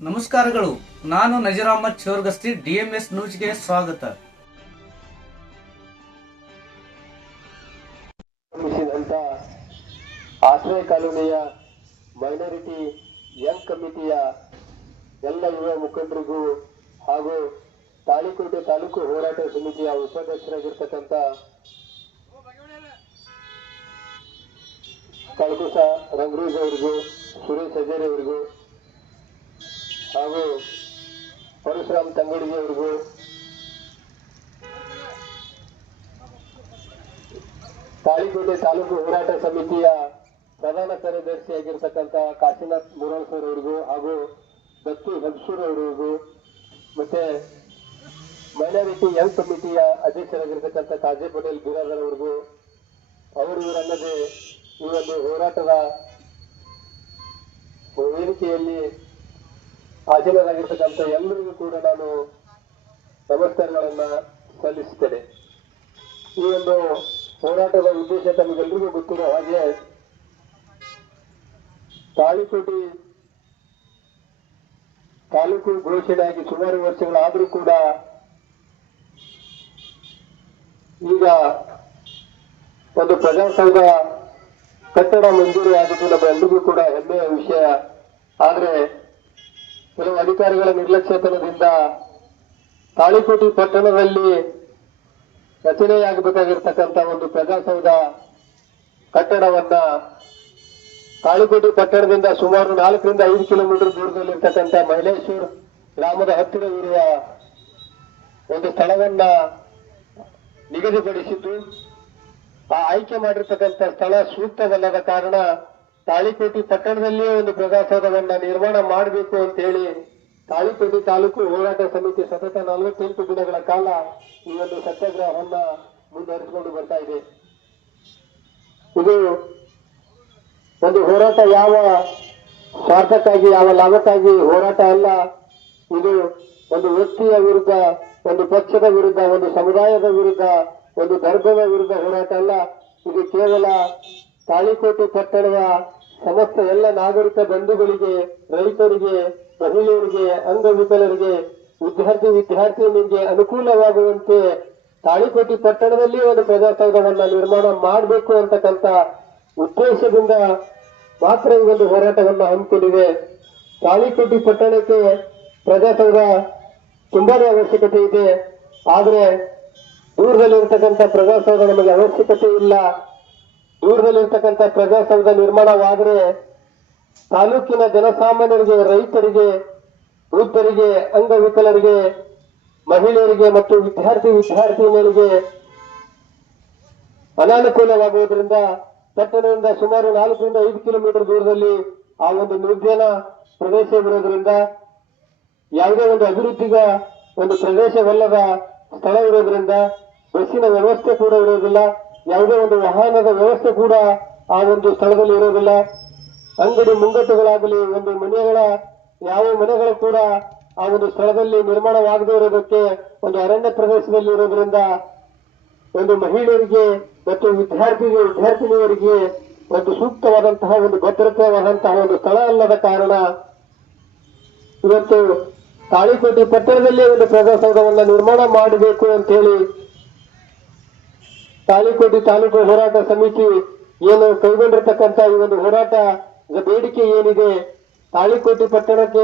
ನಮಸ್ಕಾರಗಳು. ನಾನು ನಜೀರ್ ಅಹಮದ್ ಚೋರ್ಗಸ್ತಿ, DMS ನ್ಯೂಸ್ಗೆ ಸ್ವಾಗತ. ಆಶ್ರಯ ಕಾಲೋನಿಯ ಮೈನಾರಿಟಿ ಯಂಗ್ ಕಮಿಟಿಯ ಎಲ್ಲ ಯುವ ಮುಖಂಡರಿಗೂ ಹಾಗೂ ತಾಳಿಕೋಟೆ ತಾಲೂಕು ಹೋರಾಟ ಸಮಿತಿಯ ಉಪಾಧ್ಯಕ್ಷರಾಗಿರ್ತಕ್ಕಂಥ ಕಳಕುಸ ರಂಗರೂಜ್ ಅವರಿಗೂ, ಸುರೇಶ್ ಹಜೇರಿ ಅವರಿಗೂ ಹಾಗೂ ಪರಶುರಾಮ್ ತಂಗಡಿಗೆ ಅವರಿಗೂ, ತಾಳಿಕೋಟೆ ತಾಲೂಕು ಹೋರಾಟ ಸಮಿತಿಯ ಪ್ರಧಾನ ಕಾರ್ಯದರ್ಶಿಯಾಗಿರ್ತಕ್ಕಂಥ ಕಾಶಿನಾಥ್ ಮುರಾಳ್ಸರ್ ಅವರಿಗೂ ಹಾಗೂ ದತ್ತು ಹಬ್ಸೂರ್ ಅವರಿಗೂ, ಮತ್ತೆ ಮೈನಾರಿಟಿ ಯಂಗ್ ಕಮಿಟಿಯ ಅಧ್ಯಕ್ಷರಾಗಿರ್ತಕ್ಕಂಥ ಕಾಜೆ ಪಟೇಲ್ ಬಿರಾದರ್ ಅವರಿಗೂ, ಇವರಲ್ಲದೆ ಈ ಒಂದು ಹೋರಾಟದ ವೇದಿಕೆಯಲ್ಲಿ ಹಾಜರಾಗಿರ್ತಕ್ಕಂಥ ಎಲ್ಲರಿಗೂ ಕೂಡ ನಾನು ನಮಸ್ಕಾರಗಳನ್ನ ಸಲ್ಲಿಸುತ್ತೇನೆ. ಈ ಒಂದು ಹೋರಾಟದ ಉದ್ದೇಶ ತಮಗೆಲ್ಲರಿಗೂ ಗೊತ್ತಿರೋ ಹಾಗೆ, ತಾಳಿಕೋಟೆ ತಾಲೂಕು ಘೋಷಣೆಯಾಗಿ ಸುಮಾರು ವರ್ಷಗಳಾದರೂ ಕೂಡ ಈಗ ಒಂದು ಪ್ರಜಾಸಂಘ ಕಟ್ಟಡ ಮಂಜೂರಿ ಆಗಿದ್ದು ನಮ್ಮೆಲ್ಲರಿಗೂ ಕೂಡ ಹೆಮ್ಮೆಯ ವಿಷಯ. ಆದ್ರೆ ಕೆಲವು ಅಧಿಕಾರಿಗಳ ನಿರ್ಲಕ್ಷ್ಯತನದಿಂದ ತಾಳಿಕೋಟೆ ಪಟ್ಟಣದಲ್ಲಿ ರಚನೆಯಾಗಬೇಕಾಗಿರ್ತಕ್ಕಂಥ ಒಂದು ಪ್ರಜಾಸೌಧ ಕಟ್ಟಡವನ್ನ ತಾಳಿಕೋಟೆ ಪಟ್ಟಣದಿಂದ ಸುಮಾರು 4 ರಿಂದ 5 ಕಿಲೋಮೀಟರ್ ದೂರದಲ್ಲಿರ್ತಕ್ಕಂಥ ಮೈಲೇಶ್ವರ್ ಗ್ರಾಮದ ಹತ್ತಿರವಿರುವ ಒಂದು ಸ್ಥಳವನ್ನ ನಿಗದಿಪಡಿಸಿದ್ದು, ಆ ಆಯ್ಕೆ ಮಾಡಿರ್ತಕ್ಕಂಥ ಸ್ಥಳ ಸೂಕ್ತವಲ್ಲದ ಕಾರಣ ತಾಳಿಕೋಟೆ ಪಟ್ಟಣದಲ್ಲಿಯೇ ಒಂದು ಪ್ರಜಾಸೌಧವನ್ನ ನಿರ್ಮಾಣ ಮಾಡಬೇಕು ಅಂತ ಹೇಳಿ ತಾಳಿಕೋಟೆ ತಾಲೂಕು ಹೋರಾಟ ಸಮಿತಿ ಸತತ 48 ದಿನಗಳ ಕಾಲ ಈ ಒಂದು ಸತ್ಯಾಗ್ರಹವನ್ನ ಮುಂದುವರಿಸಿಕೊಂಡು ಬರ್ತಾ ಇದೆ. ಇದು ಒಂದು ಹೋರಾಟ ಯಾವ ಸ್ವಾರ್ಥಕ್ಕಾಗಿ, ಯಾವ ಲಾಭಕ್ಕಾಗಿ ಹೋರಾಟ ಅಲ್ಲ. ಇದು ಒಂದು ವ್ಯಕ್ತಿಯ ವಿರುದ್ಧ, ಒಂದು ಪಕ್ಷದ ವಿರುದ್ಧ, ಒಂದು ಸಮುದಾಯದ ವಿರುದ್ಧ, ಒಂದು ಧರ್ಮದ ವಿರುದ್ಧ ಹೋರಾಟ ಅಲ್ಲ. ಇದು ಕೇವಲ ತಾಳಿಕೋಟೆ ಪಟ್ಟಣದ ಸಮಸ್ತ ಎಲ್ಲ ನಾಗರಿಕ ಬಂಧುಗಳಿಗೆ, ರೈತರಿಗೆ, ಮಹಿಳೆಯರಿಗೆ, ಅಂಗವಿಕಲರಿಗೆ, ವಿದ್ಯಾರ್ಥಿನಿಗೆ ಅನುಕೂಲವಾಗುವಂತೆ ತಾಳಿಕೋಟೆ ಪಟ್ಟಣದಲ್ಲಿ ಒಂದು ಪ್ರಜಾಸೌಧವನ್ನ ನಿರ್ಮಾಣ ಮಾಡಬೇಕು ಅಂತಕ್ಕಂಥ ಉದ್ದೇಶದಿಂದ ಮಾತ್ರ ಈ ಒಂದು ಹೋರಾಟವನ್ನ ಹಮ್ಮಿಕೊಂಡಿದೆ. ತಾಳಿಕೋಟೆ ಪಟ್ಟಣಕ್ಕೆ ಪ್ರಜಾಸೌಧ ತುಂಬಾನೇ ಅವಶ್ಯಕತೆ ಇದೆ. ಆದ್ರೆ ದೂರದಲ್ಲಿರ್ತಕ್ಕಂಥ ಪ್ರಜಾಸೌಧ ನಮಗೆ ಅವಶ್ಯಕತೆ ಇಲ್ಲ. ದೂರದಲ್ಲಿರ್ತಕ್ಕಂಥ ಪ್ರಜಾಸೌಧ ನಿರ್ಮಾಣವಾದರೆ ತಾಲೂಕಿನ ಜನಸಾಮಾನ್ಯರಿಗೆ, ರೈತರಿಗೆ, ವೃದ್ಧರಿಗೆ, ಅಂಗವಿಕಲರಿಗೆ, ಮಹಿಳೆಯರಿಗೆ ಮತ್ತು ವಿದ್ಯಾರ್ಥಿನಿಯರಿಗೆ ಅನಾನುಕೂಲವಾಗುವುದರಿಂದ ಪಟ್ಟಣದಿಂದ ಸುಮಾರು 4 ರಿಂದ 5 ಕಿಲೋಮೀಟರ್ ದೂರದಲ್ಲಿ ಆ ಒಂದು ನಿರ್ಜನ ಪ್ರದೇಶವಿರೋದ್ರಿಂದ, ಯಾವುದೇ ಒಂದು ಅಭಿವೃದ್ಧಿಗ ಒಂದು ಪ್ರದೇಶವಲ್ಲದ ಸ್ಥಳ ಇರೋದ್ರಿಂದ ಬಸ್ಸಿನ ವ್ಯವಸ್ಥೆ ಕೂಡ ಇರೋದಿಲ್ಲ, ಯಾವುದೇ ಒಂದು ವಾಹನದ ವ್ಯವಸ್ಥೆ ಕೂಡ ಆ ಒಂದು ಸ್ಥಳದಲ್ಲಿ ಇರೋದಿಲ್ಲ. ಅಂಗಡಿ ಮುಂಗಟ್ಟುಗಳಾಗಲಿ, ಒಂದು ಮನೆಗಳ ಯಾವ ಮನೆಗಳು ಕೂಡ ಆ ಒಂದು ಸ್ಥಳದಲ್ಲಿ ನಿರ್ಮಾಣವಾಗದೇ ಇರೋದಕ್ಕೆ ಒಂದು ಅರಣ್ಯ ಪ್ರದೇಶದಲ್ಲಿ ಇರೋದ್ರಿಂದ ಒಂದು ಮಹಿಳೆಯರಿಗೆ ಮತ್ತು ವಿದ್ಯಾರ್ಥಿನಿಯರಿಗೆ ಒಂದು ಸೂಕ್ತವಾದಂತಹ ಒಂದು ಭದ್ರತೆಯಾದಂತಹ ಒಂದು ಸ್ಥಳ ಅಲ್ಲದ ಕಾರಣ ಇವತ್ತು ತಾಳಿಕೋಟೆ ಪಟ್ಟಣದಲ್ಲಿ ಒಂದು ಪ್ರಜಾಸೌಧವನ್ನ ನಿರ್ಮಾಣ ಮಾಡಬೇಕು ಅಂತ ಹೇಳಿ ತಾಳಿಕೋಟೆ ತಾಲೂಕು ಹೋರಾಟ ಸಮಿತಿ ಏನು ಕೈಗೊಂಡಿರ್ತಕ್ಕಂಥ ಈ ಒಂದು ಹೋರಾಟದ ಬೇಡಿಕೆ ಏನಿದೆ, ತಾಳಿಕೋಟೆ ಪಟ್ಟಣದ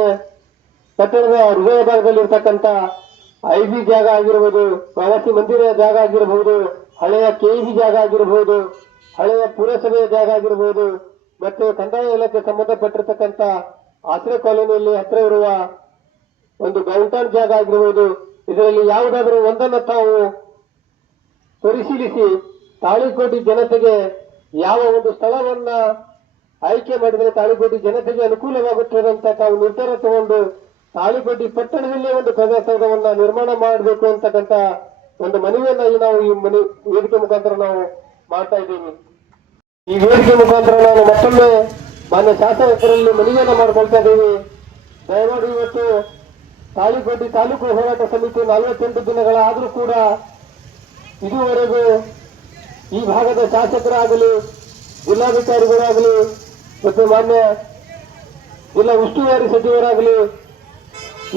ಹೃದಯ ಭಾಗದಲ್ಲಿರ್ತಕ್ಕಂಥ IB ಜಾಗ ಆಗಿರಬಹುದು, ಪ್ರವಾಸಿ ಮಂದಿರ ಜಾಗ ಆಗಿರಬಹುದು, ಹಳೆಯ KEB ಜಾಗ ಆಗಿರಬಹುದು, ಹಳೆಯ ಪುರಸಭೆಯ ಜಾಗ ಆಗಿರಬಹುದು, ಮತ್ತೆ ಕಂದಾಯ ಇಲಾಖೆ ಸಂಬಂಧಪಟ್ಟಿರ್ತಕ್ಕಂಥ ಆಶ್ರಯ ಕಾಲೋನಿಯಲ್ಲಿ ಹತ್ರ ಇರುವ ಒಂದು ಗೌಂಟಾನ್ ಜಾಗ ಆಗಿರಬಹುದು. ಇದರಲ್ಲಿ ಯಾವುದಾದ್ರೂ ಒಂದನ್ನು ತಾವು ಪರಿಶೀಲಿಸಿ ತಾಳಿಕೋಟೆ ಜನತೆಗೆ ಯಾವ ಒಂದು ಸ್ಥಳವನ್ನ ಆಯ್ಕೆ ಮಾಡಿದರೆ ತಾಳಿಕೋಟೆ ಜನತೆಗೆ ಅನುಕೂಲವಾಗುತ್ತದೆ ಅಂತ ತಾವು ನಿರ್ಧಾರ ತಗೊಂಡು ತಾಳಿಕೋಟೆ ಪಟ್ಟಣದಲ್ಲೇ ಒಂದು ಪ್ರಜಾಸೌಧವನ್ನ ನಿರ್ಮಾಣ ಮಾಡಬೇಕು ಅಂತಕ್ಕಂಥ ಒಂದು ಮನವಿಯನ್ನ ನಾವು ಈ ವೇದಿಕೆ ಮುಖಾಂತರ ನಾವು ಮಾಡ್ತಾ ಇದ್ದೀವಿ. ಈ ವೇದಿಕೆ ಮುಖಾಂತರ ನಾವು ಮತ್ತೊಮ್ಮೆ ಮಾನ್ಯ ಶಾಸಕರಲ್ಲಿ ಮನವಿಯನ್ನ ಮಾಡ್ಕೊಳ್ತಾ ಇದ್ದೀವಿ. ದಯಮಾಡಿ ಇವತ್ತು ತಾಳಿಕೋಟೆ ತಾಲೂಕು ಹೋರಾಟ ಸಮಿತಿ 48 ದಿನಗಳಾದರೂ ಕೂಡ ಇದುವರೆಗೂ ಈ ಭಾಗದ ಶಾಸಕರಾಗಲಿ, ಜಿಲ್ಲಾಧಿಕಾರಿಗಳಾಗಲಿ, ಮತ್ತು ಮಾನ್ಯ ಜಿಲ್ಲಾ ಉಸ್ತುವಾರಿ ಸಚಿವರಾಗಲಿ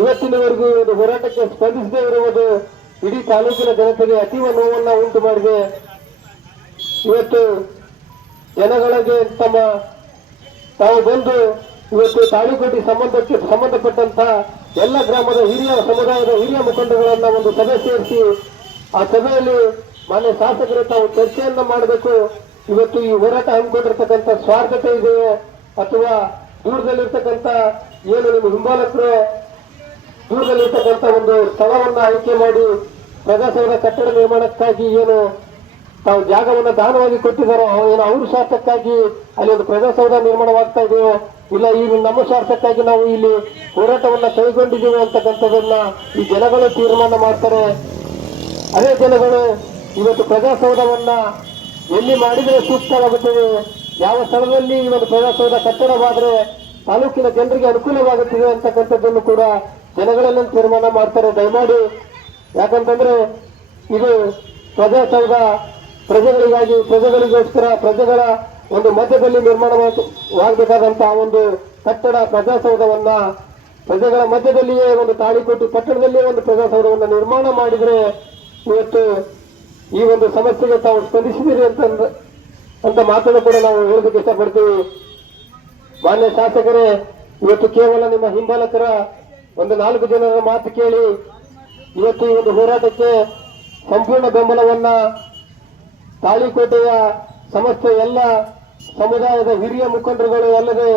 ಇವತ್ತಿನವರೆಗೂ ಒಂದು ಹೋರಾಟಕ್ಕೆ ಸ್ಪಂದಿಸದೇ ಇರುವುದು ಇಡೀ ತಾಲೂಕಿನ ಜನತೆಗೆ ಅತೀವ ನೋವನ್ನ ಉಂಟು ಮಾಡಿದೆ. ಇವತ್ತು ಜನಗಳಿಗೆ ತಾವು ಬಂದು ಇವತ್ತು ತಾಳಿಕೋಟಿ ಸಂಬಂಧಪಟ್ಟಂತಹ ಎಲ್ಲ ಗ್ರಾಮದ ಸಮುದಾಯದ ಹಿರಿಯ ಮುಖಂಡಗಳನ್ನ ಒಂದು ಸಭೆ ಸೇರಿಸಿ ಆ ಸಭೆಯಲ್ಲಿ ಮಾನ್ಯ ಶಾಸಕರು ತಾವು ಚರ್ಚೆಯನ್ನ ಮಾಡಬೇಕು. ಇವತ್ತು ಈ ಹೋರಾಟ ಹಮ್ಮಿಕೊಂಡಿರ್ತಕ್ಕಂಥ ಸ್ವಾರ್ಥತೆ ಇದೆಯೋ ಅಥವಾ ದೂರದಲ್ಲಿರ್ತಕ್ಕಂಥ ಏನು ನಿಮ್ಮ ಹಿಂಬಾಲಕರು ದೂರದಲ್ಲಿರ್ತಕ್ಕಂಥ ಒಂದು ಸ್ಥಳವನ್ನ ಆಯ್ಕೆ ಮಾಡಿ ಪ್ರಜಾಸೌಧ ಕಟ್ಟಡ ನಿರ್ಮಾಣಕ್ಕಾಗಿ ಏನು ತಾವು ಜಾಗವನ್ನ ದಾನವಾಗಿ ಕೊಟ್ಟಿದ್ದಾರೋ ಏನು ಅವ್ರ ಸ್ವಾರ್ಥಕ್ಕಾಗಿ ಅಲ್ಲಿ ಒಂದು ಪ್ರಜಾಸೌಧ ನಿರ್ಮಾಣವಾಗ್ತಾ ಇದೆಯೋ ಇಲ್ಲ ಈ ನಮ್ಮ ಸ್ವಾರ್ಥಕ್ಕಾಗಿ ನಾವು ಇಲ್ಲಿ ಹೋರಾಟವನ್ನ ಕೈಗೊಂಡಿದ್ದೀವಿ ಅಂತಕ್ಕಂಥದನ್ನ ಈ ಜನಗಳು ತೀರ್ಮಾನ ಮಾಡ್ತಾರೆ. ಅದೇ ಜನಗಳು ಇವತ್ತು ಪ್ರಜಾಸೌಧವನ್ನ ಎಲ್ಲಿ ಮಾಡಿದರೆ ಸೂಕ್ತವಾಗುತ್ತದೆ, ಯಾವ ಸ್ಥಳದಲ್ಲಿ ಈ ಒಂದು ಪ್ರಜಾಸೌಧ ಕಟ್ಟಡವಾದರೆ ತಾಲೂಕಿನ ಜನರಿಗೆ ಅನುಕೂಲವಾಗುತ್ತದೆ ಅಂತಕ್ಕಂಥದ್ದನ್ನು ಕೂಡ ಜನಗಳೆಲ್ಲ ತೀರ್ಮಾನ ಮಾಡ್ತಾರೆ. ದಯಮಾಡಿ, ಯಾಕಂತಂದ್ರೆ ಇದು ಪ್ರಜಾಸೌಧ ಪ್ರಜೆಗಳಿಗಾಗಿ ಪ್ರಜೆಗಳಿಗೋಸ್ಕರ ಪ್ರಜೆಗಳ ಒಂದು ಮಧ್ಯದಲ್ಲಿ ನಿರ್ಮಾಣವಾಗಬೇಕಾದಂತಹ ಒಂದು ಕಟ್ಟಡ ಪ್ರಜಾಸೌಧವನ್ನ ಪ್ರಜೆಗಳ ಮಧ್ಯದಲ್ಲಿಯೇ ಒಂದು ತಾಳಿಕೋಟಿ ಪಟ್ಟಣದಲ್ಲಿಯೇ ಒಂದು ಪ್ರಜಾಸೌಧವನ್ನ ನಿರ್ಮಾಣ ಮಾಡಿದ್ರೆ ಇವತ್ತು ಈ ಒಂದು ಸಮಸ್ಯೆಗೆ ತಾವು ಸ್ಪಂದಿಸಿದಿರಿ ಅಂತ ಮಾತನ್ನು ಕೂಡ ನಾವು ಹೇಳೋದಕ್ಕೆ ಇಷ್ಟಪಡ್ತೀವಿ. ಮಾನ್ಯ ಶಾಸಕರೇ, ಇವತ್ತು ಕೇವಲ ನಿಮ್ಮ ಹಿಂಬಾಲಕರ ಒಂದು 4 ಜನರ ಮಾತು ಕೇಳಿ ಇವತ್ತು ಈ ಒಂದು ಹೋರಾಟಕ್ಕೆ ಸಂಪೂರ್ಣ ಬೆಂಬಲವನ್ನ ತಾಳಿಕೋಟೆಯ ಸಮಸ್ತ ಎಲ್ಲ ಸಮುದಾಯದ ಹಿರಿಯ ಮುಖಂಡರುಗಳು ಅಲ್ಲದೆ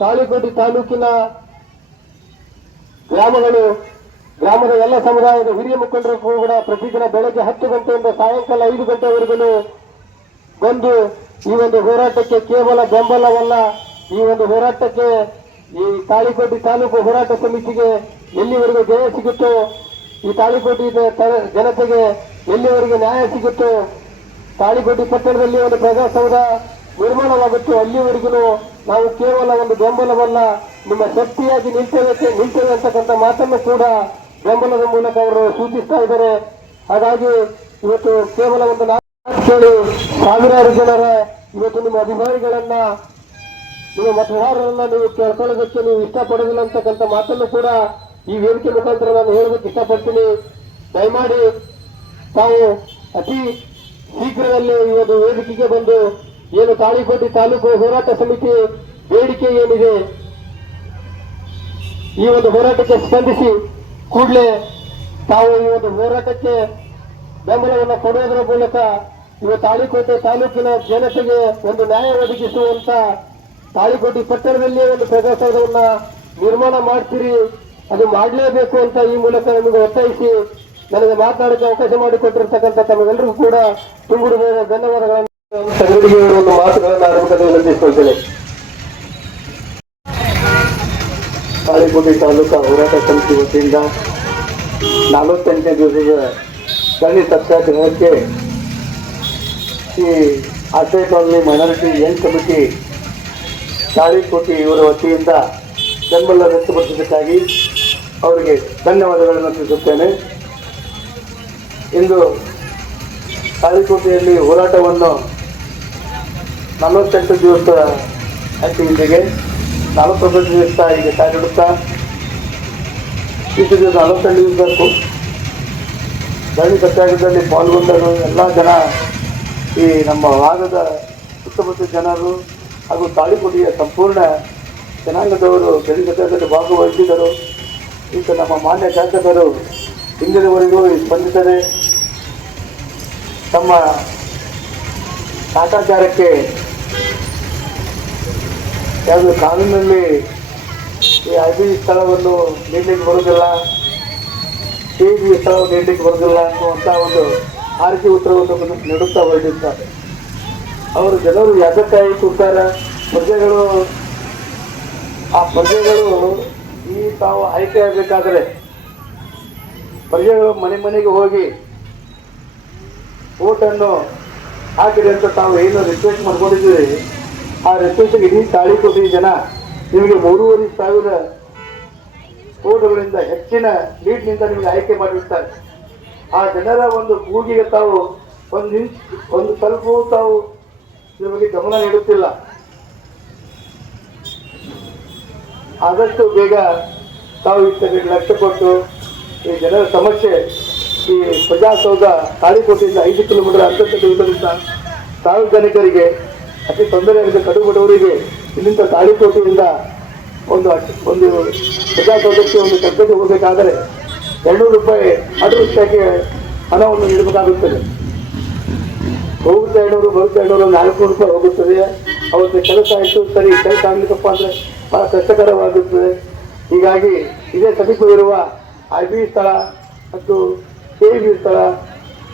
ತಾಳಿಕೋಟೆ ತಾಲೂಕಿನ ಗ್ರಾಮದ ಎಲ್ಲ ಸಮುದಾಯದ ಹಿರಿಯ ಮುಖಂಡರು ಕೂಡ ಪ್ರತಿದಿನ ಬೆಳಗ್ಗೆ 10 ಗಂಟೆಯಿಂದ ಸಾಯಂಕಾಲ 5 ಗಂಟೆವರೆಗೂ ಬಂದು ಈ ಒಂದು ಹೋರಾಟಕ್ಕೆ ಕೇವಲ ಬೆಂಬಲವಲ್ಲ, ಈ ಒಂದು ಹೋರಾಟಕ್ಕೆ ಈ ತಾಳಿಕೋಟೆ ತಾಲೂಕು ಹೋರಾಟ ಸಮಿತಿಗೆ ಎಲ್ಲಿವರೆಗೂ ಜಯ ಸಿಗುತ್ತೋ, ಈ ತಾಳಿಕೋಟೆ ಜನತೆಗೆ ಎಲ್ಲಿವರೆಗೆ ನ್ಯಾಯ ಸಿಗುತ್ತೋ, ತಾಳಿಕೋಟೆ ಪಟ್ಟಣದಲ್ಲಿ ಒಂದು ಪ್ರಜಾಸೌಧ ನಿರ್ಮಾಣವಾಗುತ್ತೋ ಅಲ್ಲಿವರೆಗೂ ನಾವು ಕೇವಲ ಒಂದು ಬೆಂಬಲವಲ್ಲ ನಿಮ್ಮ ಶಕ್ತಿಯಾಗಿ ನಿಲ್ತೇವೆ ಅಂತಕ್ಕಂಥ ಮಾತನ್ನು ಕೂಡ ಬೆಂಬಲದ ಮೂಲಕ ಅವರು ಸೂಚಿಸ್ತಾ ಇದ್ದಾರೆ. ಹಾಗಾಗಿ ಇವತ್ತು ಕೇವಲ ಒಂದು ಕೇಳಿ ಸಾವಿರಾರು ಜನರ ಇವತ್ತು ನಿಮ್ಮ ಅಭಿಮಾನಿಗಳನ್ನ ನಿಮ್ಮ ಮತದಾರರನ್ನ ನೀವು ಕೇಳ್ಕೊಳ್ಳೋದಕ್ಕೆ ನೀವು ಇಷ್ಟಪಡೋದಿಲ್ಲ ಅಂತಕ್ಕಂಥ ಮಾತನ್ನು ಕೂಡ ಈ ವೇದಿಕೆ ಮುಖಾಂತರ ನಾನು ಹೇಳೋದಕ್ಕೆ ಇಷ್ಟಪಡ್ತೀನಿ. ದಯಮಾಡಿ ತಾವು ಅತಿ ಶೀಘ್ರದಲ್ಲೇ ಈ ಒಂದು ವೇದಿಕೆಗೆ ಬಂದು ಏನು ತಾಳಿಕೋಟೆ ತಾಲೂಕು ಹೋರಾಟ ಸಮಿತಿ ಬೇಡಿಕೆ ಏನಿದೆ ಈ ಒಂದು ಹೋರಾಟಕ್ಕೆ ಸ್ಪಂದಿಸಿ ಕೂಡಲೇ ತಾವು ಈ ಒಂದು ಹೋರಾಟಕ್ಕೆ ಬೆಂಬಲವನ್ನು ಕೊಡುವುದರ ಮೂಲಕ ಇವ ತಾಳಿಕೋಟೆ ತಾಲೂಕಿನ ಜನತೆಗೆ ಒಂದು ನ್ಯಾಯ ಒದಗಿಸುವಂತ ತಾಳಿಕೋಟೆ ಪಟ್ಟಣದಲ್ಲಿಯೇ ಒಂದು ಪ್ರಜಾಸೌಧವನ್ನ ನಿರ್ಮಾಣ ಮಾಡ್ತೀರಿ, ಅದು ಮಾಡಲೇಬೇಕು ಅಂತ ಈ ಮೂಲಕ ನಿಮಗೆ ಒತ್ತಾಯಿಸಿ ನನಗೆ ಮಾತನಾಡಕ್ಕೆ ಅವಕಾಶ ಮಾಡಿಕೊಟ್ಟಿರ್ತಕ್ಕಂಥ ತಮಗೆಲ್ಲರಿಗೂ ಕೂಡ ತುಂಬುಡು ಧನ್ಯವಾದಗಳನ್ನು ಸಂಗಡಿಗೆ ಒಂದು ಮಾತುಗಳನ್ನು ಆರಂಭದಲ್ಲಿ ವಿನಂತಿಸಿಕೊಳ್ತೇನೆ. ತಾಳಿಕೋಟೆ ತಾಲೂಕಾ ಹೋರಾಟ ಸಮಿತಿ ವತಿಯಿಂದ 48ನೇ ದಿವಸದ ಸರಣಿ ಸತ್ಯಾಗ್ರಹಕ್ಕೆ ಈ ಆಶ್ರಯ colony minority young committee Talikote ಇವರ ವತಿಯಿಂದ ಬೆಂಬಲ ವ್ಯಕ್ತಪಡಿಸಿದ್ದಕ್ಕಾಗಿ ಅವರಿಗೆ ಧನ್ಯವಾದಗಳನ್ನು ತಿಳಿಸುತ್ತೇನೆ. ಇಂದು ತಾಳಿಕೋಟೆಯಲ್ಲಿ ಹೋರಾಟವನ್ನು 48 ದಿವಸ ಹಿಂದಿಗೆ 49 ದಿವಸ ಈಗ ಕಾಲಿಡುತ್ತಾ ಇದು 48 ದಿವಸಕ್ಕೂ ಧರಣಿ ಸತ್ಯಾಗ್ರಹದಲ್ಲಿ ಪಾಲ್ಗೊಂಡರು ಎಲ್ಲ ಜನ ಈ ನಮ್ಮ ಭಾಗದ ಸುತ್ತಮುತ್ತ ಜನರು ಹಾಗೂ ತಾಳಿಕೋಟೆಯ ಸಂಪೂರ್ಣ ಜನಾಂಗದವರು ಧರಣಿ ಸತ್ಯಾಗ್ರಹದಲ್ಲಿ ಭಾಗವಹಿಸಿದರು. ಈಗ ನಮ್ಮ ಮಾನ್ಯ ಶಾಸಕರು ಇಂದಿನವರೆಗೂ ಸ್ಪಂದಿಸದೆ ತಮ್ಮ ಕಾಟಾಚಾರಕ್ಕೆ ಯಾವುದು ಕಾನೂನಿನಲ್ಲಿ ಈ ಅಭಿವೃದ್ಧಿ ಸ್ಥಳವನ್ನು ನೀಡಲಿಕ್ಕೆ ಬರುವುದಿಲ್ಲ, ಈ ಸ್ಥಳವನ್ನು ನೀಡಲಿಕ್ಕೆ ಬರುವುದಿಲ್ಲ ಅನ್ನುವಂಥ ಒಂದು ಆರ್ಕೆ ಉತ್ತರವನ್ನು ನೀಡುತ್ತಾ ಹೊರಟಿದ್ದಾರೆ. ಅವರು ಜನರು ಯಾಕಕ್ಕಾಗಿ ಕೂತಾರೆ, ಪ್ರಜೆಗಳು ಆ ಪ್ರಜೆಗಳು ಈ ತಾವು ಆಯ್ಕೆ ಆಗಬೇಕಾದ್ರೆ ಪ್ರಜೆಗಳು ಮನೆ ಮನೆಗೆ ಹೋಗಿ ಓಟನ್ನು ಹಾಕಿದೆ ಅಂತ ತಾವು ಏನು ರಿಕ್ವೆಸ್ಟ್ ಮಾಡ್ಕೊಂಡಿದ್ದೀರಿ, ಆ ರಿಕ್ವೆಸ್ಟ್ಗೆ ಇಡೀ ತಾಳಿಕೋಟೆ ಜನ ನಿಮಗೆ 3,500 ಓಟುಗಳಿಂದ ಹೆಚ್ಚಿನ ಲೀಡ್ನಿಂದ ನಿಮಗೆ ಆಯ್ಕೆ ಮಾಡಿರ್ತಾರೆ. ಆ ಜನರ ಒಂದು ಕೂಗಿಗೆ ತಾವು ಒಂದು ಸ್ವಲ್ಪ ತಾವು ನಿಮಗೆ ಗಮನ ನೀಡುತ್ತಿಲ್ಲ. ಆದಷ್ಟು ಬೇಗ ತಾವು ಇಷ್ಟಕ್ಕೆ ಲಕ್ಷ್ಯ ಕೊಟ್ಟು ಈ ಜನರ ಸಮಸ್ಯೆ ಈ ಪ್ರಜಾಸೌಧ ತಾಳಿಕೋಟೆಯಿಂದ 5 ಕಿಲೋಮೀಟರ್ ಅಂತರದಲ್ಲಿ ಇರುವುದರಿಂದ ಸಾರ್ವಜನಿಕರಿಗೆ ಅತಿ ತೊಂದರೆಯಾಗಿದೆ. ಕಡು ಬಡವರಿಗೆ ಇಲ್ಲಿಂದ ತಾಳಿಕೋಟೆಯಿಂದ ಒಂದು ಪ್ರಜಾಸೌಧಕ್ಕೆ ಒಂದು ಕೆಲಸಕ್ಕೆ ಹೋಗಬೇಕಾದರೆ 200 ರೂಪಾಯಿ ಅಡುವಷ್ಟಾಗಿ ಹಣವನ್ನು ನೀಡಬೇಕಾಗುತ್ತದೆ. ಹೋಗುತ್ತೆ 200, ಬರುತ್ತೆ 200, 400 ರೂಪಾಯಿ ಹೋಗುತ್ತದೆ. ಅವತ್ತು ಕೆಲಸ ಆಯಿತು, ಸರಿ ಕೆಲಸ ಆಗಲಿಕ್ಕಪ್ಪ ಅಂದರೆ ಬಹಳ ಕಷ್ಟಕರವಾಗುತ್ತದೆ. ಹೀಗಾಗಿ ಇದೇ ಸಮೀಪವಿರುವ IB ಸ್ಥಳ ಮತ್ತು KEB ಸ್ಥಳ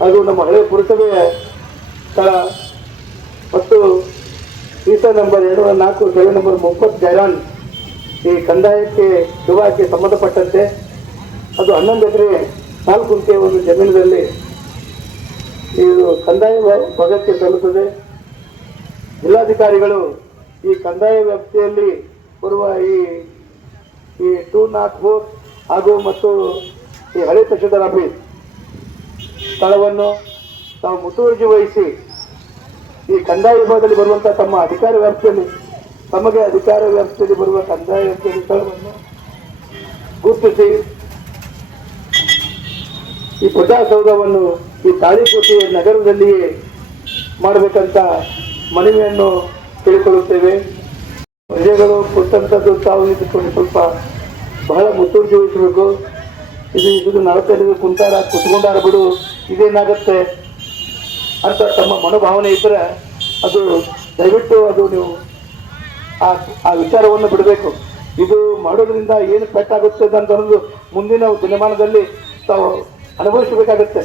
ಹಾಗೂ ನಮ್ಮ ಹಳೆಯ ಪುರಸಭೆಯ ಸ್ಥಳ ಮತ್ತು ಈಸರ್ ನಂಬರ್ 204 ಸರ್ವೆ ನಂಬರ್ 30 ಜೈರಾನ್ ಈ ಕಂದಾಯಕ್ಕೆ ವಿಭಾಗಕ್ಕೆ ಸಂಬಂಧಪಟ್ಟಂತೆ ಅದು 11 ಎಕರೆ 4 ಗುಂಟೆ ಒಂದು ಜಮೀನಿನಲ್ಲಿ ಇದು ಕಂದಾಯ ಭಾಗಕ್ಕೆ ಸಲ್ಲುತ್ತದೆ. ಜಿಲ್ಲಾಧಿಕಾರಿಗಳು ಈ ಕಂದಾಯ ವ್ಯಾಪ್ತಿಯಲ್ಲಿ ಬರುವ ಈ 204 ಹಾಗೂ ಮತ್ತು ಈ ಹಳೆ ತಹಶೀಲ್ದಾರ್ ಆಫೀಸ್ ಸ್ಥಳವನ್ನು ತಾವು ಮುತುವರ್ಜಿ ವಹಿಸಿ ಈ ಕಂದಾಯ ವಿಭಾಗದಲ್ಲಿ ಬರುವಂತಹ ತಮ್ಮ ಅಧಿಕಾರ ವ್ಯಾಪ್ತಿಯಲ್ಲಿ ತಮಗೆ ಅಧಿಕಾರ ವ್ಯಾಪ್ತಿಯಲ್ಲಿ ಬರುವ ಕಂದಾಯ ವ್ಯಾಪ್ತಿಯಲ್ಲಿ ಸ್ಥಳವನ್ನು ಗುರುತಿಸಿ ಈ ಪ್ರಜಾಸೌಧವನ್ನು ಈ ತಾಳಿಕೋಟೆ ನಗರದಲ್ಲಿಯೇ ಮಾಡಬೇಕಂತ ಮನವಿಯನ್ನು ತಿಳಿಕೊಳ್ಳುತ್ತೇವೆ. ಪ್ರಜೆಗಳು ಕೊಟ್ಟಂಥದ್ದು ತಾವು ನಿಂತುಕೊಂಡು ಸ್ವಲ್ಪ ಬಹಳ ಮುತುವರ್ಜಿ ವಹಿಸಬೇಕು. ಇದು 45 ಕುಂತಾರ ಕುತ್ಕೊಂಡಾರ ಬಿಡು, ಇದೇನಾಗತ್ತೆ ಅಂತ ತಮ್ಮ ಮನೋಭಾವನೆ ಇದ್ದರೆ ಅದು ದಯವಿಟ್ಟು ಅದು ನೀವು ಆ ವಿಚಾರವನ್ನು ಬಿಡಬೇಕು. ಇದು ಮಾಡೋದ್ರಿಂದ ಏನು ಪೆಟ್ಟಾಗುತ್ತೆ ಅಂತ ಅನ್ನೋದು ಮುಂದಿನ ದಿನಮಾನದಲ್ಲಿ ತಾವು ಅನುಭವಿಸಬೇಕಾಗತ್ತೆ.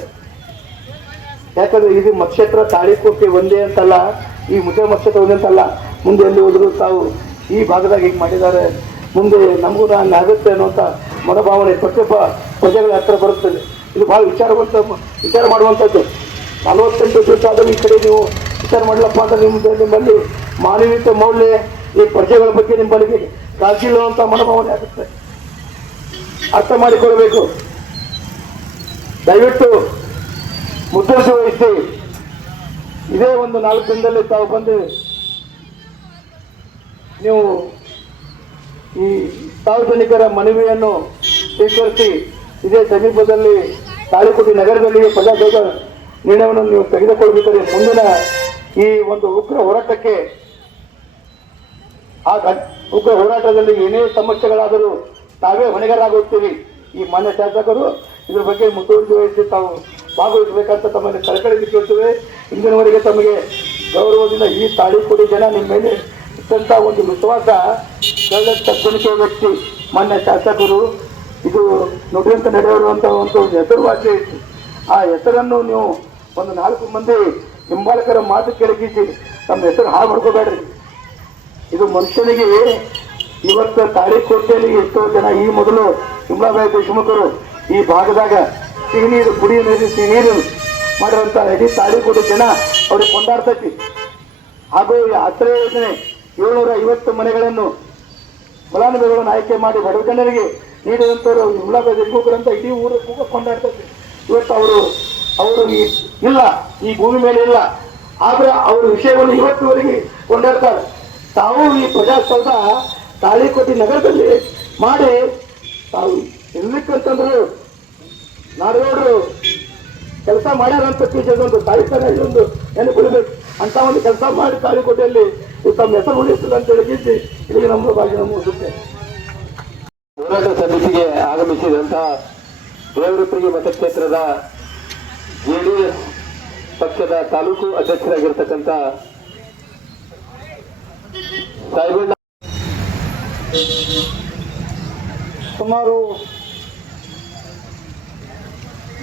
ಯಾಕಂದ್ರೆ ಇದು ಮತಕ್ಷೇತ್ರ ತಾಳಿಕೋಟೆ ಒಂದೇ ಅಂತಲ್ಲ, ಈ ಮುದ್ದೆ ಮತಕ್ಷೇತ್ರ ಒಂದೇ ಅಂತಲ್ಲ, ಮುಂದೆ ಎಲ್ಲಿ ಹೋದ್ರು ತಾವು ಈ ಭಾಗದಾಗ ಹಿಂಗೆ ಮಾಡಿದ್ದಾರೆ, ಮುಂದೆ ನಮಗೂ ನಾನು ಆಗುತ್ತೆ ಅನ್ನುವಂಥ ಮನೋಭಾವನೆ ಪ್ರತಿಯೊಬ್ಬ ಪ್ರಜೆಗಳ ಹತ್ರ ಬರುತ್ತದೆ. ಇದು ಭಾಳ ವಿಚಾರ ಮಾಡುವಂಥದ್ದು. 48 ದಿವಸ ಆದರೂ ಈ ಕಡೆ ನೀವು ವಿಚಾರ ಮಾಡಲಪ್ಪ ಅಂತ ನಿಮ್ಮಲ್ಲಿ ಮಾನವೀಯತೆ ಮೌಲ್ಯ ಈ ಪ್ರಜೆಗಳ ಬಗ್ಗೆ ನಿಮ್ಮಲ್ಲಿಗೆ ಕಾಳಜಿ ಇಲ್ಲುವಂಥ ಮನೋಭಾವನೆ ಆಗುತ್ತೆ. ಅರ್ಥ ಮಾಡಿಕೊಳ್ಬೇಕು. ದಯವಿಟ್ಟು ಮುತುವರ್ಜಿ ವಹಿಸಿ ಇದೇ ಒಂದು 4 ದಿನದಲ್ಲಿ ತಾವು ಬಂದು ನೀವು ಈ ಸಾರ್ವಜನಿಕರ ಮನವಿಯನ್ನು ಸ್ವೀಕರಿಸಿ ಇದೇ ಸಮೀಪದಲ್ಲಿ ತಾಳಿಕೋಟೆ ನಗರದಲ್ಲಿ ಪ್ರಜಾಸೌಧ ನಿರ್ಣಯವನ್ನು ನೀವು ತೆಗೆದುಕೊಳ್ಳಬೇಕಾದ್ರೆ ಮುಂದಿನ ಈ ಒಂದು ಉಗ್ರ ಹೋರಾಟಕ್ಕೆ ಉಗ್ರ ಹೋರಾಟದಲ್ಲಿ ಏನೇ ಸಮಸ್ಯೆಗಳಾದರೂ ತಾವೇ ಹೊಣೆಗಾರರಾಗುತ್ತೀರಿ. ಈ ಮಾನ್ಯ ಶಾಸಕರು ಇದ್ರ ಬಗ್ಗೆ ಮುತುವರ್ಜಿ ವಹಿಸಿ ತಾವು ಭಾಗವಹಿಸಬೇಕಂತ ತಮ್ಮಲ್ಲಿ ಕಳಕಳಿ ಕೇಳ್ತೇವೆ. ಇಂದಿನವರೆಗೆ ತಮಗೆ ಗೌರವದಿಂದ ಈ ತಾಳಿಕೋಟೆ ಜನ ನಿಮ್ಮ ಮೇಲೆ ಇಟ್ಟಂತ ಒಂದು ವಿಶ್ವಾಸ ತಕ್ಕಣಿಕೆ ವ್ಯಕ್ತಿ ಮಾನ್ಯ ಶಾಸಕರು. ಇದು ನುಡಿಯಂತ ನಡೆಯುವಂಥ ಒಂದು ಹೆಸರುವಾಸಿ ಇತ್ತು. ಆ ಹೆಸರನ್ನು ನೀವು ಒಂದು 4 ಮಂದಿ ಹಿಂಬಾಲಕರ ಮಾತು ಕೆಳಗಿಸಿ ನಮ್ಮ ಹೆಸರು ಹಾಳು ಮಾಡ್ಕೋಬೇಡ್ರಿ. ಇದು ಮನುಷ್ಯನಿಗೆ ಇವತ್ತು ತಾಳಿಕೋಟೆಯಲ್ಲಿ ಎಷ್ಟೋ ಜನ ಈ ಮೊದಲು ಶಿಮ್ಲಾಬಾಯಿ ದೇಶಮುಖರು ಈ ಭಾಗದಾಗ ಸಿಹಿ ನೀರು ಕುಡಿಯುವ ನೀರು ಸಿಹಿ ನೀರು ಮಾಡಿರುವಂಥ ಇಡೀ ತಾಳಿಕೋಟೆ ಜನ ಅವ್ರಿಗೆ ಕೊಂಡಾಡ್ತೈತಿ. ಹಾಗೂ ಈ ಆಶ್ರಯ ಯೋಜನೆ 750 ಮನೆಗಳನ್ನು ಫಲಾನುಭವಿಗಳನ್ನು ಆಯ್ಕೆ ಮಾಡಿ ಬಡವ ಜನರಿಗೆ ನೀಡಿದಂಥವ್ರು ಶಿಮ್ಲಾಬಾಯಿ ದೇಶಮುಖರಂತ ಇಡೀ ಊರು ಕೂಡ ಕೊಂಡಾಡ್ತೈತಿ. ಇವತ್ತು ಅವರು ಇಲ್ಲ, ಈ ಭೂಮಿ ಮೇಲೆ ಇಲ್ಲ, ಆದ್ರೆ ಅವರ ವಿಷಯವನ್ನು ಇವತ್ತುವರೆಗೆ ಕೊಂಡಾಡ್ತಾರೆ. ತಾವು ಈ ಪ್ರಜಾಸೌಧ ತಾಳಿಕೋಟೆ ನಗರದಲ್ಲಿ ಮಾಡಿ ತಾವು ಇರ್ಲಿಕ್ಕಂತಂದ್ರು ನಾಡಗೌಡರು ಕೆಲಸ ಮಾಡ್ಯಾರಂತ ಒಂದು ಸಾಹಿತ್ಯ ಒಂದು ನೆನಪಿಡಬೇಕು ಅಂತ ಒಂದು ಕೆಲಸ ಮಾಡಿ ತಾಳಿಕೋಟೆಯಲ್ಲಿ ತಮ್ಮ ಹೆಸರು ಉಳಿಸ್ತದೆ ಅಂತ ಹೇಳಿದ್ದು ಇಲ್ಲಿ ನಮ್ಮ ಭಾಗ ಮುಗಿಸುತ್ತೆ. ಹೋರಾಟ ಸಮಿತಿಗೆ ಆಗಮಿಸಿದಂತಹ ದೇವರಪುರಿಗೆ ಮತಕ್ಷೇತ್ರದ JDS ಪಕ್ಷದ ತಾಲೂಕು ಅಧ್ಯಕ್ಷರಾಗಿರ್ತಕ್ಕಂಥ ಸಾಹೇಬಣ್ಣ ಸುಮಾರು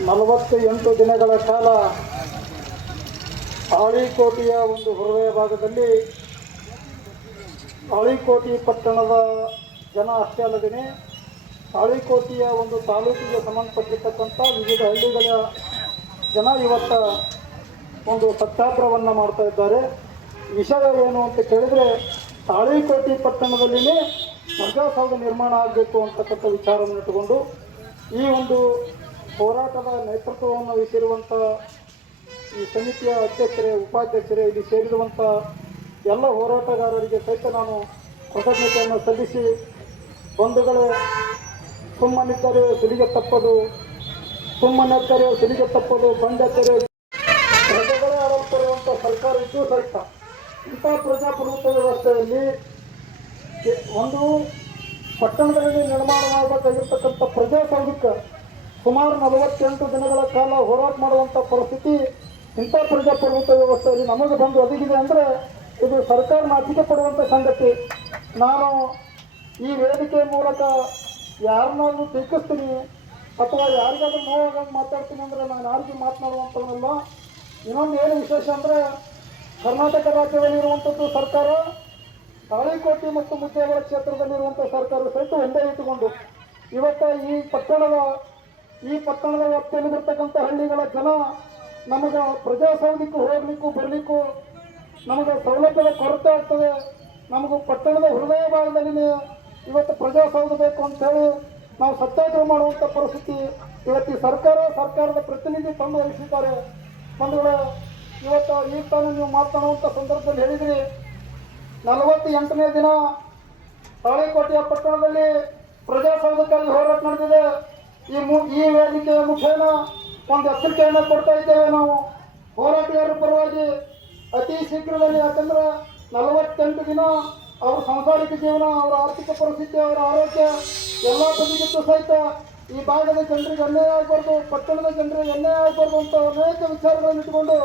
48 ದಿನಗಳ ಕಾಲ ತಾಳಿಕೋಟೆಯ ಒಂದು ಹೃದಯ ಭಾಗದಲ್ಲಿ ತಾಳಿಕೋಟೆ ಪಟ್ಟಣದ ಜನ ಅಷ್ಟೇ ಅಲ್ಲದೇ ತಾಳಿಕೋಟೆಯ ಒಂದು ತಾಲೂಕಿಗೆ ಸಂಬಂಧಪಟ್ಟಿರ್ತಕ್ಕಂಥ ವಿವಿಧ ಹಳ್ಳಿಗಳ ಜನ ಇವತ್ತು ಒಂದು ಸತ್ಯಾಗ್ರಹವನ್ನು ಮಾಡ್ತಾ ಇದ್ದಾರೆ. ವಿಷಯ ಏನು ಅಂತ ಕೇಳಿದರೆ ತಾಳಿಕೋಟೆ ಪಟ್ಟಣದಲ್ಲಿಯೇ ಪ್ರಜಾಸೌಧ ನಿರ್ಮಾಣ ಆಗಬೇಕು ಅಂತಕ್ಕಂಥ ವಿಚಾರವನ್ನು ಇಟ್ಟುಕೊಂಡು ಈ ಒಂದು ಹೋರಾಟದ ನೇತೃತ್ವವನ್ನು ವಹಿಸಿರುವಂಥ ಈ ಸಮಿತಿಯ ಅಧ್ಯಕ್ಷರೇ, ಉಪಾಧ್ಯಕ್ಷರೇ, ಇಲ್ಲಿ ಸೇರಿರುವಂಥ ಎಲ್ಲ ಹೋರಾಟಗಾರರಿಗೆ ಸಹಿತ ನಾನು ಕೃತಜ್ಞತೆಯನ್ನು ಸಲ್ಲಿಸಿ, ಬಂಧುಗಳೇ, ಸುಮ್ಮನಿದ್ದರೆ ಸುಲಿಗೆ ತಪ್ಪದು, ಸುಮ್ಮನೆದ್ದರೆ ಸುಲಿಗೆ ತಪ್ಪದು, ಬಂಡೆದ್ದರೆ ಪ್ರಜೆಗಳೇ ಆಡಲ್ಪಡುವಂಥ ಸರ್ಕಾರ ಇದ್ದೂ ಸಹಿತ ಇಂಥ ಪ್ರಜಾಪ್ರಭುತ್ವ ವ್ಯವಸ್ಥೆಯಲ್ಲಿ ಒಂದು ಪಟ್ಟಣದಲ್ಲಿ ನಿರ್ಮಾಣ ಮಾಡಬೇಕಾಗಿರ್ತಕ್ಕಂಥ ಪ್ರಜಾಸೌಧಕ್ಕೆ ಸುಮಾರು 48 ದಿನಗಳ ಕಾಲ ಹೋರಾಟ ಮಾಡುವಂಥ ಪರಿಸ್ಥಿತಿ ಇಂಥ ಪ್ರಜಾಪ್ರಭುತ್ವ ವ್ಯವಸ್ಥೆಯಲ್ಲಿ ನಮಗೆ ಬಂದು ಒದಗಿದೆ ಅಂದರೆ ಇದು ಸರ್ಕಾರ ನಾಚಿಕೆ ಪಡುವಂಥ ಸಂಗತಿ. ನಾನು ಈ ವೇದಿಕೆ ಮೂಲಕ ಯಾರನ್ನಾದ್ರೂ ಟೀಕಿಸ್ತೀನಿ ಅಥವಾ ಯಾರಿಗಾದ್ರೂ ನೋವಾಗಿ ಮಾತಾಡ್ತೀನಿ ಅಂದರೆ ನಾನು ಯಾರಿಗೂ ಮಾತನಾಡುವಂಥವನ್ನಲ್ಲ. ಇನ್ನೊಂದು ಏನು ವಿಶೇಷ ಅಂದರೆ ಕರ್ನಾಟಕ ರಾಜ್ಯದಲ್ಲಿರುವಂಥದ್ದು ಸರ್ಕಾರ ತಾಳಿಕೋಟೆ ಮತ್ತು ಮುದ್ದೇಗಳ ಕ್ಷೇತ್ರದಲ್ಲಿರುವಂಥ ಸರ್ಕಾರ ಸಹಿತ ಒಂದೇ ಇಟ್ಟುಕೊಂಡು ಇವತ್ತು ಈ ಪಟ್ಟಣದ ವ್ಯಾಪ್ತಿಯಲ್ಲಿರ್ತಕ್ಕಂಥ ಹಳ್ಳಿಗಳ ಜನ ನಮಗೆ ಪ್ರಜಾಸೌಧಕ್ಕೂ ಹೋಗ್ಲಿಕ್ಕೂ ಬರಲಿಕ್ಕೂ ನಮಗೆ ಸೌಲಭ್ಯದ ಕೊರತೆ ಆಗ್ತದೆ. ನಮಗೂ ಪಟ್ಟಣದ ಹೃದಯ ಭಾಗದಲ್ಲಿ ಇವತ್ತು ಪ್ರಜಾಸೌಧ ಬೇಕು ಅಂತೇಳಿ ನಾವು ಸತ್ಯಾಗ್ರಹ ಮಾಡುವಂಥ ಪರಿಸ್ಥಿತಿ ಇವತ್ತು ಈ ಸರ್ಕಾರದ ಪ್ರತಿನಿಧಿ ತಂದು ವಹಿಸಿದ್ದಾರೆ. ಬಂಧುಗಳೇ, ಇವತ್ತು ಈ ತಾನು ನೀವು ಮಾತನಾಡುವಂಥ ಸಂದರ್ಭದಲ್ಲಿ ಹೇಳಿದ್ರಿ 48ನೇ ದಿನ ತಾಳಿಕೋಟೆಯ ಪಟ್ಟಣದಲ್ಲಿ ಪ್ರಜಾಸೌಧಕ್ಕಾಗಿ ಹೋರಾಟ ನಡೆದಿದೆ. ಈ ವೇದಿಕೆಯ ಮುಖೇನ ಒಂದು ಎಚ್ಚರಿಕೆಯನ್ನು ಕೊಡ್ತಾ ಇದ್ದೇವೆ. ನಾವು ಹೋರಾಟಗಾರರ ಪರವಾಗಿ ಅತಿ ಶೀಘ್ರದಲ್ಲಿ, ಯಾಕಂದ್ರೆ 48 ದಿನ ಅವರ ಸಾಂಸಾರಿಕ ಜೀವನ, ಅವರ ಆರ್ಥಿಕ ಪರಿಸ್ಥಿತಿ, ಅವರ ಆರೋಗ್ಯ ಎಲ್ಲ ಬದಿಗಿತ್ತು ಸಹಿತ ಈ ಭಾಗದ ಜನರಿಗೆ ಅನ್ಯಾಯ ಆಗಬಾರ್ದು, ಪಟ್ಟಣದ ಜನರಿಗೆ ಅನ್ಯಾಯ ಆಗಬಾರ್ದು ಅಂತ ಅನೇಕ ವಿಚಾರಗಳನ್ನು ಇಟ್ಟುಕೊಂಡು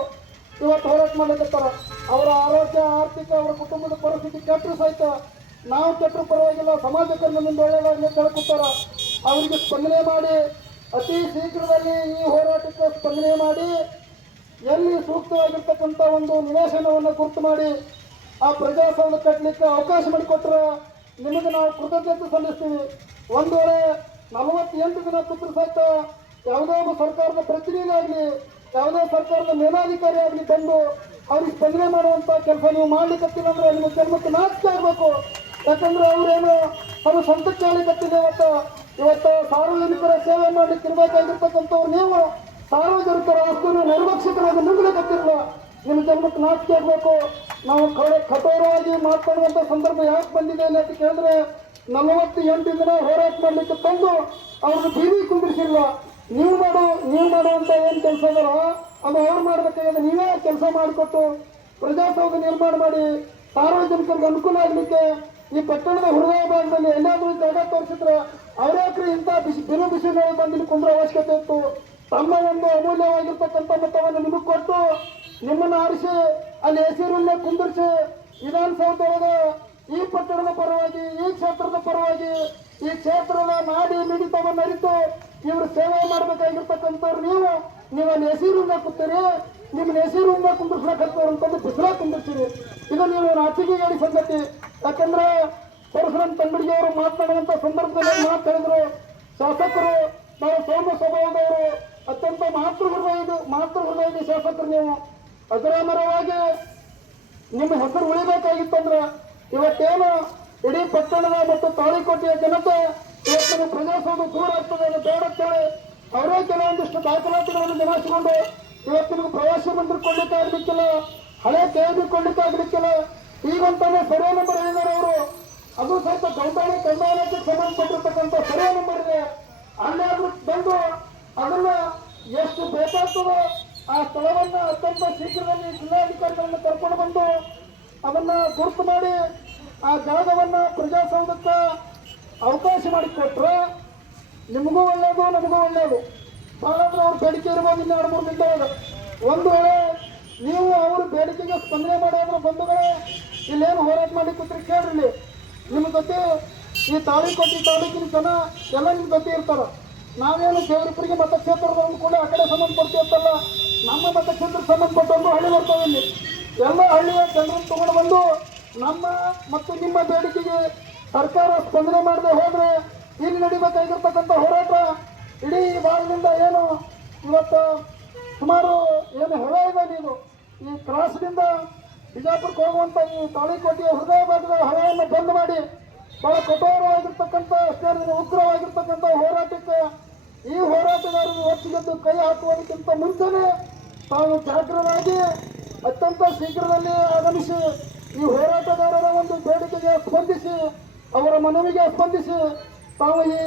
ಇವತ್ತು ಹೋರಾಟ ಮಾಡಲಿಕ್ಕತ್ತಾರೆ. ಅವರ ಆರೋಗ್ಯ, ಆರ್ಥಿಕ, ಅವರ ಕುಟುಂಬದ ಪರಿಸ್ಥಿತಿ ಕೆಟ್ಟರು ಸಹಿತ ನಾವು ಕೆಟ್ಟರು ಪರವಾಗಿಲ್ಲ, ಸಮಾಜಕ್ಕೆ ನಮ್ಮಿಂದ ಒಳ್ಳೆಯದಾಗಲಿ ಅಂತ ಹೇಳ್ಕೊತಾರ. ಅವರಿಗೆ ಸ್ಪಂದನೆ ಮಾಡಿ ಅತಿ ಶೀಘ್ರದಲ್ಲಿ ಈ ಹೋರಾಟಕ್ಕೆ ಸ್ಪಂದನೆ ಮಾಡಿ ಎಲ್ಲಿ ಸೂಕ್ತವಾಗಿರ್ತಕ್ಕಂಥ ಒಂದು ನಿವೇಶನವನ್ನು ಗುರುತು ಮಾಡಿ ಆ ಪ್ರಜಾಸೌಧ ಕಟ್ಟಲಿಕ್ಕೆ ಅವಕಾಶ ಮಾಡಿಕೊಟ್ರೆ ನಿಮಗೆ ನಾವು ಕೃತಜ್ಞತೆ ಸಲ್ಲಿಸ್ತೀವಿ. ಒಂದು ವೇಳೆ 48 ದಿನ ಕೂತ್ರು ಸಹಿತ ಯಾವುದೋ ಒಬ್ಬ ಸರ್ಕಾರದ ಪ್ರತಿನಿಧಿ ಆಗಲಿ, ಯಾವುದೇ ಸರ್ಕಾರದ ಮೇಲಾಧಿಕಾರಿ ಆಗಲಿ ಬಂದು ಅವ್ರಿಗೆ ಸ್ಪಂದನೆ ಮಾಡುವಂಥ ಕೆಲಸ ನೀವು ಮಾಡ್ಲಿಕ್ಕತ್ತಿಲ್ಲ ಅಂದ್ರೆ ನಿಮ್ಮ ಜನ್ಮಕ್ಕೆ ನಾಚಿಕೆ ಆಗಬೇಕು. ಯಾಕಂದ್ರೆ ಅವರೇನು ಅವ್ರ ಸ್ವಂತಕ್ಕೆ ಆಗ್ಲಿಕ್ಕತ್ತಿದೆ. ಇವತ್ತು ಸಾರ್ವಜನಿಕರ ಸೇವೆ ಮಾಡ್ಲಿಕ್ಕೆ ಇರಬೇಕಾಗಿರ್ತಕ್ಕಂಥವ್ರು ನೀವು ಸಾರ್ವಜನಿಕರ ಆಸ್ತಿಯನ್ನು ನಿರ್ಲಕ್ಷಿತರಾಗಿ ನುಗ್ಗಲಿಕ್ಕತ್ತಿರಲ್ಲ. ನಿಮ್ಮ ಜನ್ಮಕ್ಕೆ ನಾಚಿಕೆ ಆಗಬೇಕು. ನಾವು ಕಠೋರವಾಗಿ ಮಾತನಾಡುವಂಥ ಸಂದರ್ಭ ಯಾಕೆ ಬಂದಿದೆ ಅಂತ ಕೇಳಿದ್ರೆ 48 ದಿನ ಹೋರಾಟ ಮಾಡಲಿಕ್ಕೆ ತಂದು ಅವ್ರನ್ನ ಬೀದಿ ಕುಂದಿರಿಸಿಲ್ಲ. ನೀವು ಮಾಡುವಂಥ ಏನು ಕೆಲಸ ಇದಲ್ಲ ಅದು ಅವ್ರು ಮಾಡಬೇಕಾಗಿದೆ. ನೀವೇ ಕೆಲಸ ಮಾಡಿಕೊಟ್ಟು ಪ್ರಜಾಸೌಧ ನಿರ್ಮಾಣ ಮಾಡಿ ಸಾರ್ವಜನಿಕರಿಗೆ ಅನುಕೂಲ ಆಗಲಿಕ್ಕೆ ಈ ಪಟ್ಟಣದ ಹೃದಯ ಭಾಗದಲ್ಲಿ ಎಲ್ಲಾದರೂ ಜಾಗ ತೋರಿಸಿದ್ರೆ ಅವರ್ಯಾಕ್ರಿ ಇಂಥ ಬಿಸಿಲಿನಲ್ಲಿ ಬಂದು ಕುಂದ್ರ ಅವಶ್ಯಕತೆ ಇತ್ತು. ತಮ್ಮ ಒಂದು ಅಮೂಲ್ಯವಾಗಿರ್ತಕ್ಕಂಥ ಮತವನ್ನು ನಿಮಗೆ ಕೊಟ್ಟು ನಿಮ್ಮನ್ನು ಆರಿಸಿ ಅಲ್ಲಿ ಹೆಸರಲ್ಲೇ ಕುಂದಿರಿಸಿ ವಿಧಾನಸೌಧದೊಳಗೆ ಈ ಪಟ್ಟಣದ ಪರವಾಗಿ, ಈ ಕ್ಷೇತ್ರದ ಪರವಾಗಿ, ಈ ಕ್ಷೇತ್ರದ ನಾಡಿ ಮಿಡಿತವನ್ನು ಅರಿತು ಇವರು ಸೇವೆ ಮಾಡಬೇಕಾಗಿರ್ತಕ್ಕಂಥವ್ರು ನೀವು ಅಲ್ಲಿ ಹೆಸರಿಂದ ಕೂತೀರಿ. ನಿಮ್ಮ ಹೆಸರಿಂದ ಕುಂದಿರ್ಸ್ಲಕ್ಕಂಥವ್ರು ಅಂತಂದು ಬಿಸಿಲ ಕುಂದಿರ್ತೀರಿ. ಇದು ನೀವು ನಾಚಿಕೆ ಹೇಳಿ ಸಂಗತಿ. ಯಾಕಂದ್ರೆ ಪರಶುರಾಮ್ ತಂಗಡಿಗೆ ಅವರು ಮಾತನಾಡುವಂಥ ಸಂದರ್ಭದಲ್ಲಿ ಮಾತು ಹೇಳಿದ್ರು, ಶಾಸಕರು ನಾವು ಸೌಮ್ಯ ಸ್ವಭಾವದವರು, ಅತ್ಯಂತ ಮಾತೃ ಹೃದಯದ ಶಾಸಕರು, ನೀವು ಅಜರಾಮರವಾಗಿ ನಿಮ್ಮ ಹೆಸರು ಉಳಿಬೇಕಾಗಿತ್ತಂದ್ರೆ ಇವತ್ತೇನು ಇಡೀ ಪಟ್ಟಣದ ಮತ್ತು ತಾಳಿಕೋಟೆಯ ಜನತೆ ಇವತ್ತು ಪ್ರಜಾಸೌಧ ದೂರ ಆಗ್ತದೆ ಅದು ಬೇಡ ಅಂತೇಳಿ ಅವರೇ ಕೆಲವೊಂದಿಷ್ಟು ದಾಖಲಾತಿಗಳನ್ನು ಜಮಾಯಿಸಿಕೊಂಡು ಇವತ್ತು ನಿಮಗೆ ಪ್ರವಾಸಿ ಮಂದಿರ ಕೊಡ್ಲಿಕ್ಕೆ ಆಗ್ಲಿಕ್ಕಿಲ್ಲ, ಹಳೆ KIB ಕೊಡ್ಲಿಕ್ಕೆ ಆಗ್ಲಿಕ್ಕಿಲ್ಲ. ಈಗಂತಾನೆ ಸರ್ವೆ ನಂಬರ್ ಹೇಳಿದ್ದಾರೆ ಅವರು, ಅದು ಸಹಿತ ಕಂದಾಯಕ್ಕೆ ಸಂಬಂಧಪಟ್ಟಿರ್ತಕ್ಕಂಥ ಸರ್ವೆ ನಂಬರ್ ಇದೆ. ಅಲ್ಲಾದ್ರೂ ಬಂದು ಅದನ್ನ ಎಷ್ಟು ಬೇಕಾಗ್ತದೋ ಆ ಸ್ಥಳವನ್ನ ಅತ್ಯಂತ ಶೀಘ್ರದಲ್ಲಿ ಜಿಲ್ಲಾಧಿಕಾರಿಗಳನ್ನು ಕರ್ಕೊಂಡು ಬಂದು ಅದನ್ನ ಗುರುತು ಮಾಡಿ ಆ ಜಾಗವನ್ನ ಪ್ರಜಾಸೌಧಕ್ಕೆ ಅವಕಾಶ ಮಾಡಿಕೊಟ್ರೆ ನಿಮಗೂ ಒಳ್ಳೆಯದು, ನಮಗೂ ಒಳ್ಳೆಯದು. ಬಹಳಂದ್ರೆ ಅವ್ರ ಬೇಡಿಕೆ ಇರ್ಬೋದು. 2-3 ನಿಂತವಾಗ ಒಂದು ವೇಳೆ ನೀವು ಅವ್ರ ಬೇಡಿಕೆಗೆ ಸ್ಪಂದನೆ ಮಾಡೋದ್ರ ಬಂಧುಗಳೇ ಇಲ್ಲೇನು ಹೋರಾಟ ಮಾಡ್ಲಿಕ್ಕೆ ಕೇಳ್ರಿ. ನಿಮ್ಮ ಜೊತೆ ಈ ತಾಳಿಕೋಟೆ ತಾಲೂಕಿನ ಜನ ಎಲ್ಲ ನಿಮ್ಮ ಜೊತೆ ಇರ್ತಾರ. ನಾವೇನು ದೇವರಿಬ್ಬರಿಗೆ ಮತಕ್ಷೇತ್ರದ ಕೂಡ ಆ ಕಡೆ ಸಂಬಂಧಪಡ್ತೀವಲ್ಲ, ನಮ್ಮ ಮತಕ್ಷೇತ್ರಕ್ಕೆ ಸಂಬಂಧಪಟ್ಟೊಂದು ಹಳ್ಳಿ ಬರ್ತಾವೆ. ಇಲ್ಲಿ ಎಲ್ಲ ಹಳ್ಳಿಯ ಜನರನ್ನು ತಗೊಂಡು ಬಂದು ನಮ್ಮ ಮತ್ತು ನಿಮ್ಮ ಬೇಡಿಕೆಗೆ ಸರ್ಕಾರ ಸ್ಪಂದನೆ ಮಾಡದೆ ಹೋದ್ರೆ ಇಲ್ಲಿ ನಡಿಬೇಕಾಗಿರ್ತಕ್ಕಂಥ ಹೋರಾಟ ಇಡೀ ಭಾಗದಿಂದ ಏನು ಇವತ್ತು ಸುಮಾರು ಏನು ಹೊಳೆ ಇದೆ, ನೀವು ಈ ಕ್ರಾಸ್ನಿಂದ ಬಿಜಾಪುರಕ್ಕೆ ಹೋಗುವಂಥ ಈ ತಾಳಿಕೋಟೆಯ ಹೃದಯ ಭಾಗದ ಹಳೆಯನ್ನು ಬಂದ್ ಮಾಡಿ ಬಹಳ ಕಠೋರವಾಗಿರ್ತಕ್ಕಂಥ ಅಷ್ಟೇ ಉಗ್ರವಾಗಿರ್ತಕ್ಕಂಥ ಹೋರಾಟಕ್ಕೆ ಈ ಹೋರಾಟಗಾರರು ಒಟ್ಟಿಗೆದ್ದು ಕೈ ಹಾಕುವುದಕ್ಕಿಂತ ಮುಂಚೆನೆ ತಾವು ಜಾಗೃತರಾಗಿ ಅತ್ಯಂತ ಶೀಘ್ರದಲ್ಲಿ ಆಗಮಿಸಿ ಈ ಹೋರಾಟಗಾರರ ಒಂದು ಬೇಡಿಕೆಗೆ ಸ್ಪಂದಿಸಿ ಅವರ ಮನವಿಗೆ ಸ್ಪಂದಿಸಿ ತಾವು ಈ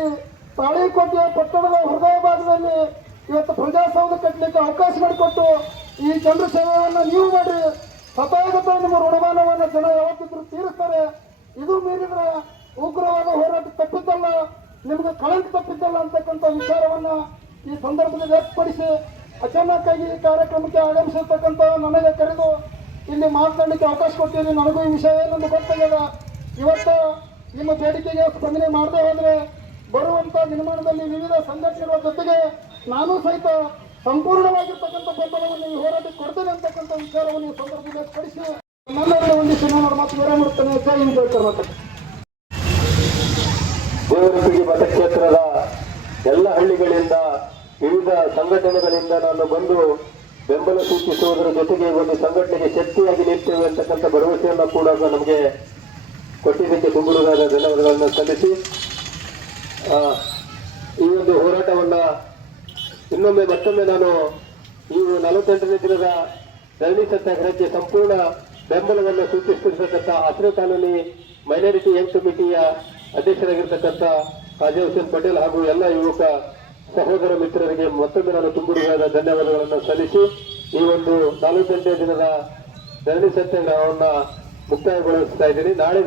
ತಾಳಿಕೋಟೆಯ ಪಟ್ಟಣದ ಹೃದಯ ಭಾಗದಲ್ಲಿ ಇವತ್ತು ಪ್ರಜಾಸೌಧ ಕಟ್ಟಲಿಕ್ಕೆ ಅವಕಾಶ ಮಾಡಿಕೊಟ್ಟು ಈ ಜನರ ಸೇವೆಯನ್ನು ನೀವು ಮಾಡಿ ಸತಾಗತ ನಿಮ್ಮ ಋಣಮಾನವನ್ನು ಜನ ಯಾವತ್ತಿದ್ರು ತೀರಿಸ್ತಾರೆ. ಇದು ಮೀರಿದ್ರೆ ಉಗ್ರವಾದ ಹೋರಾಟ ತಪ್ಪಿದ್ದಲ್ಲ, ನಿಮಗೆ ಕಳಂಕ ತಪ್ಪಿದ್ದಲ್ಲ ಅಂತಕ್ಕಂಥ ವಿಚಾರವನ್ನ ಈ ಸಂದರ್ಭದಲ್ಲಿ ವ್ಯಕ್ತಪಡಿಸಿ ಅಚಾನಕ್ಕಾಗಿ ಈ ಕಾರ್ಯಕ್ರಮಕ್ಕೆ ಆಗಮಿಸಿರ್ತಕ್ಕಂಥ ನನಗೆ ಕರೆದು ಇಲ್ಲಿ ಮಾತನಾಡಲಿಕ್ಕೆ ಅವಕಾಶ ಕೊಟ್ಟಿರಿ. ನನಗೂ ಈ ವಿಷಯ ಏನೊಂದು ಗೊತ್ತಾಗ್ಯದ. ಇವತ್ತು ನಿಮ್ಮ ಬೇಡಿಕೆಗೆ ಸ್ಪಂದನೆ ಮಾಡದೆ ಹೋದರೆ ಬರುವಂತ ದಿನಮಾನದಲ್ಲಿ ವಿವಿಧ ಸಂಘಟನೆಗಳ ಜೊತೆಗೆ ನಾನು ಸಹಿತ ಸಂಪೂರ್ಣವಾಗಿರ್ತಕ್ಕಂಥ ಬೆಂಬಲವನ್ನು ಈ ಹೋರಾಟಕ್ಕೆ ಕೊಡ್ತೇನೆ ಅಂತಕ್ಕಂಥ ವಿಚಾರವನ್ನು ಈ ಸಂದರ್ಭದಲ್ಲಿ ವ್ಯಕ್ತಪಡಿಸಿ ನನ್ನೆಲ್ಲರ ಒಂದಿಷ್ಟು ನಾನು ಮಾತು ವಿವರ ಮಾಡುತ್ತೇನೆ. ಜೈ ಹಿಂದ್, ಜೈ ಕರ್ನಾಟಕ. ದೇವರಪುಗಿ ಮತಕ್ಷೇತ್ರದ ಎಲ್ಲ ಹಳ್ಳಿಗಳಿಂದ ವಿವಿಧ ಸಂಘಟನೆಗಳಿಂದ ನಾನು ಬಂದು ಬೆಂಬಲ ಸೂಚಿಸುವುದರ ಜೊತೆಗೆ ಒಂದು ಸಂಘಟನೆಗೆ ಶಕ್ತಿಯಾಗಿ ನಿಲ್ತೇವೆ ಅಂತಕ್ಕಂಥ ಭರವಸೆಯನ್ನು ಕೂಡ ನಮಗೆ ಕೊಟ್ಟಿದ್ದಕ್ಕೆ ತುಂಬುವುದಾದ ಧನ್ಯವಾದಗಳನ್ನು ಸಲ್ಲಿಸಿ ಈ ಒಂದು ಹೋರಾಟವನ್ನ ಮತ್ತೊಮ್ಮೆ ನಾನು ಈ 48ನೇ ದಿನದ ಧರಣಿ ಸತ್ಯಾಗ್ರಹಕ್ಕೆ ಸಂಪೂರ್ಣ ಬೆಂಬಲವನ್ನು ಸೂಚಿಸುತ್ತಿರ್ತಕ್ಕಂಥ ಹಸಿರು ಕಾನೂನಿ ಮೈನಾರಿಟಿ ಯಂಗ್ ಕಮಿಟಿಯ ಅಧ್ಯಕ್ಷರಾಗಿರ್ತಕ್ಕಂಥ ಕಾಜಿ ಹುಸೇನ್ ಪಟೇಲ್ ಹಾಗೂ ಎಲ್ಲ ಯುವಕ ಸಹೋದರ ಮಿತ್ರರಿಗೆ ಮತ್ತೊಮ್ಮೆ ನಾನು ತುಂಬುವುದಾದ ಧನ್ಯವಾದಗಳನ್ನು ಸಲ್ಲಿಸಿ ಈ ಒಂದು 48ನೇ ದಿನದ ಧರಣಿ ಸತ್ಯಾಗ್ರಹವನ್ನ ಮುಕ್ತಾಯಗೊಳಿಸ್ತಾ ಇದ್ದೀನಿ. ನಾಳೆ